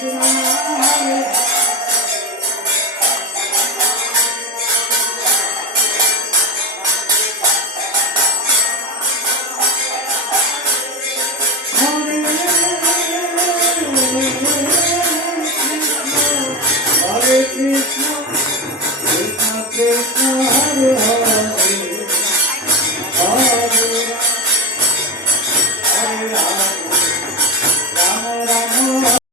Hare Hare